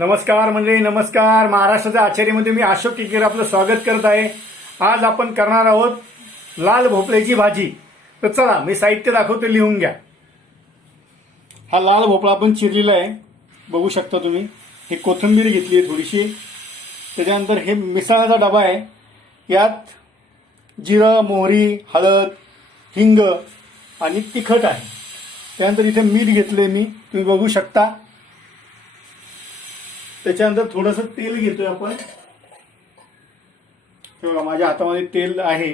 नमस्कार म्हणजे नमस्कार. महाराष्ट्राच्या आचार्यमध्ये मी अशोक केकेर आपलं स्वागत करत आहे. आज आपण करणार आहोत लाल भोपळ्याची भाजी. तर चला मी साहित्य दाखवतो लिहून घ्या. हा लाल भोपळा आपण चिरलेला आहे. बघू शकता तुम्ही. ही कोथिंबीर घेतली आहे थोडीशी. त्याच्यानंतर हे मिसाळाचा डबा आहे. यात जिरं मोहरी हळद हिंग आणि तिखट आहे. त्यानंतर इथे मीठ घेतले मी. तुम्ही बघू शकता. त्याच्यानंतर थोडंसं तेल घेतोय आपण. बघा माझ्या हातामध्ये तेल आहे.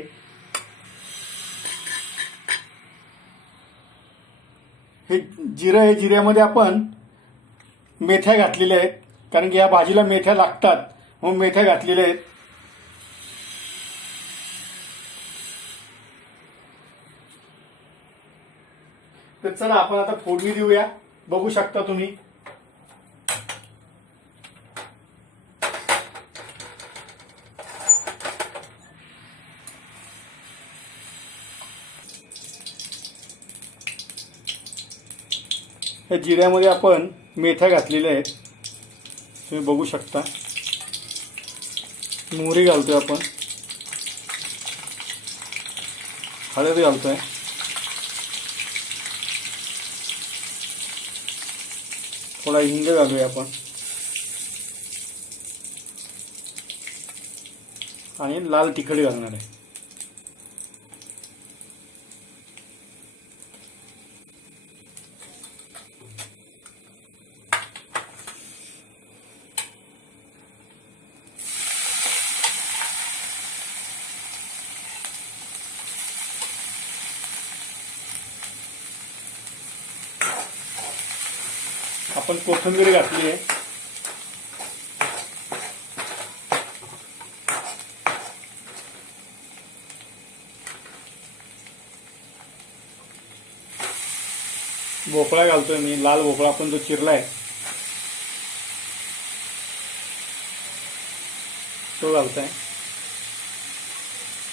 हे जिरं हे जिऱ्यामध्ये आपण मेथ्या घातलेल्या आहेत. कारण की या भाजीला मेथ्या लागतात म्हणून मेथ्या घातलेल्या आहेत. तर चला आपण आता फोडणी देऊया. बघू शकता तुम्ही. या जिऱ्यामध्ये आपण मेथ्या घातलेल्या आहेत. तुम्ही बघू शकता. मोहरी घालतोय आपण. हळद घालतोय. थोडा हिंग घालूया आपण. आणि लाल तिखट घालणार आहे. आपण कोथिंबीर घातली आहे. भोपळा घालतोय मी लाल भोपळा आपण जो चिरलाय. तो घालतोय.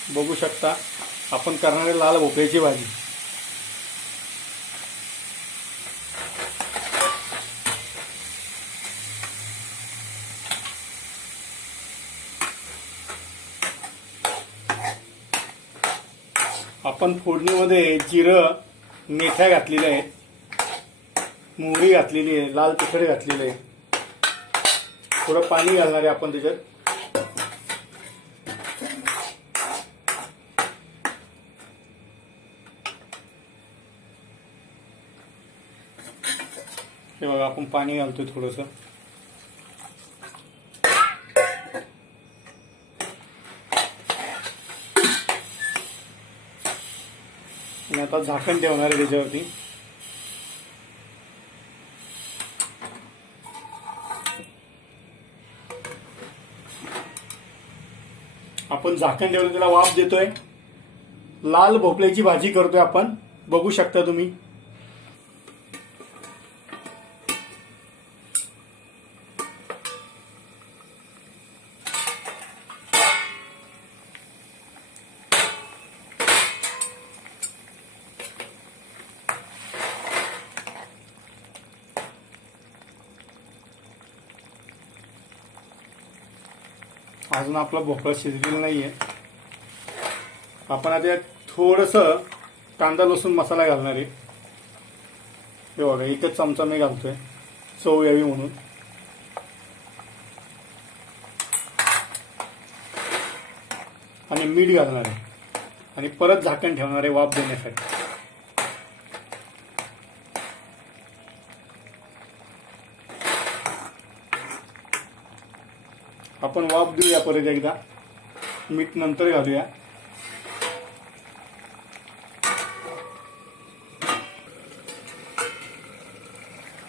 बघू शकता आपण करणारे लाल भोपळ्याची भाजी. आपण फोडणीमध्ये जिरं मेथ्या घातलेल्या आहेत. मोहरी घातलेली आहे लाल तिखट घातलेले आहे. थोडं पाणी घालणार आहे आपण त्याच्यात. हे बघा आपण पाणी घालतोय थोडंसं. आणि आता झाकण ठेवणार आहे त्याच्यावरती. आपण झाकण ठेवलं त्याला वाफ देतोय. लाल भोपळ्याची भाजी करतोय आपण. बघू शकता तुम्ही. अजून आपला भोपळा शिजलेला आहे आपण आता यात थोडंसं कांदा लसूण मसाला घालणार आहे. हे बघा एकच चमचा मी घालतोय. चव यावी म्हणून. आणि मीठ घालणार आहे. आणि परत झाकण ठेवणार आहे वाफ देण्यासाठी. आपण वाफ देऊया परत एकदा. मीठ नंतर घालूया.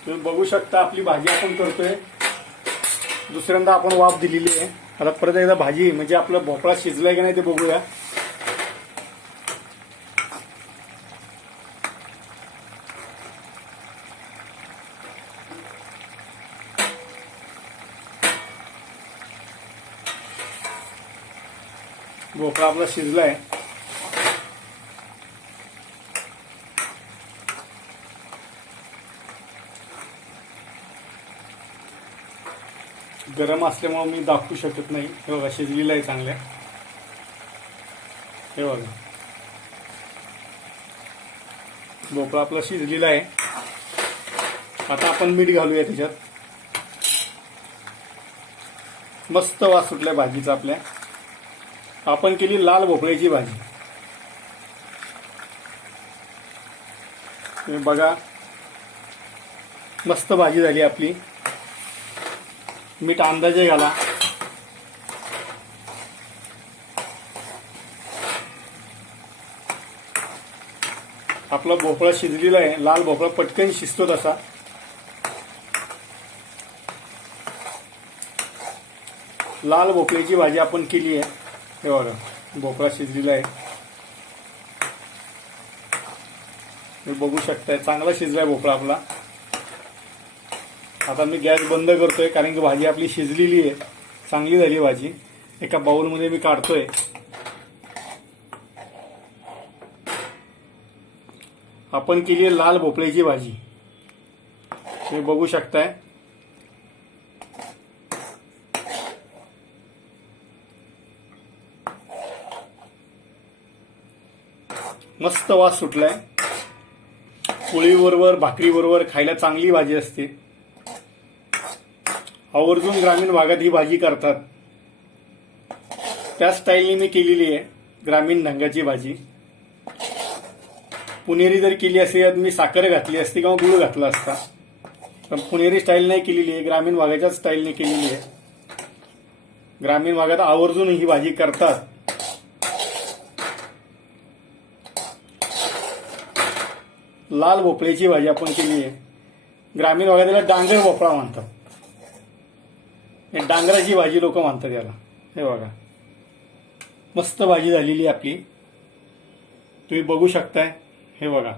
तुम्ही बघू शकता आपली भाजी आपण करतोय. दुसऱ्यांदा आपण वाफ दिलेली आहे. आता परत एकदा भाजी म्हणजे आपलं भोपळा शिजलाय की नाही ते बघूया. भोपळा आपला शिजलाय. गरम असल्यामुळे मी दाखवू शकत नाही. हे बघा शिजलेलं आहे चांगल्या हे बघा. भोपळा आपला शिजलेला आहे. आता आपण मीठ घालूया त्याच्यात. मस्त वास सुटलाय भाजीचा आपल्या. आपण केली लाल भोपळ्याची भाजी. तुम्ही बघा. मस्त भाजी झाली आपली. मीठ अंदाजे घाला. आपला भोपळा शिजलेला आहे. लाल भोपळा पटकन शिजतो तसा. लाल भोपळ्याची भाजी आपण केली आहे. हे बघा भोपळा शिजलेला आहे. तुम्ही बघू शकताय चांगला शिजलाय भोपळा आपला. आता मी गॅस बंद करतोय कारण की भाजी आपली शिजलेली आहे. चांगली झाली भाजी. एका बाउलमध्ये मी काढतोय. आपण केली आहे लाल भोपळ्याची भाजी. तुम्ही बघू शकताय. मस्त वास सुटलाय. पोळीबरोबर भाकरीबरोबर खायला चांगली भाजी असते. आवर्जून ग्रामीण भागात ही भाजी करतात. त्या स्टाईलने मी केलेली आहे ग्रामीण ढंगाची भाजी. पुणेरी जर केली असती यात मी साखर घातली असती किंवा गुळ घातला असता. पण पुणेरी स्टाईल नाही केलेली आहे ग्रामीण भागाच्या स्टाईलने केलेली आहे. ग्रामीण भागात आवर्जून ही भाजी करतात. लाल भोपळ्याची भाजी आपण केली आहे. ग्रामीण भागात त्याला डांगर भोपळा म्हणतात. डांगराची भाजी लोक मानतात याला. हे बघा. मस्त भाजी झालेली आहे आपली. तुम्ही बघू शकताय. हे बघा.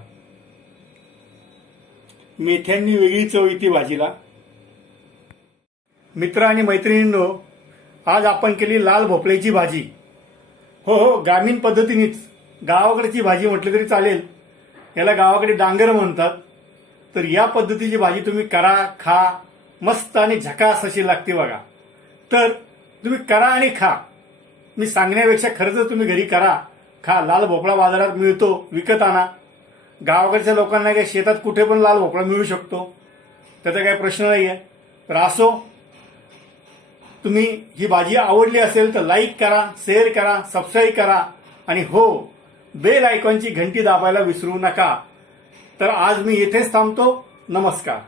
मेथ्यांनी वेगळी चव येते भाजीला. मित्र आणि मैत्रिणींनो आज आपण केली लाल भोपळ्याची भाजी. हो हो ग्रामीण पद्धतीनेच. गावाकडची भाजी म्हटली तरी चालेल. याला गावाकडे डांगर म्हणतात. तर या पद्धतीची भाजी तुम्ही करा खा मस्त आणि झकास अशी लागते बघा. तर तुम्ही करा आणि खा. मी सांगण्यापेक्षा खरंच तुम्ही घरी करा. खा लाल भोपळा बाजारात मिळतो विकत आणा गावाकडच्या लोकांना काय शेतात कुठे पण लाल भोपळा मिळू शकतो. त्याचा काही प्रश्न नाही आहे तर असो तुम्ही ही भाजी आवडली असेल तर लाईक करा शेअर करा सबस्क्राईब करा. आणि हो बेल आयकॉनची घंटी दाबायला विसरू नका. तर आज मी येथेच थांबतो. नमस्कार.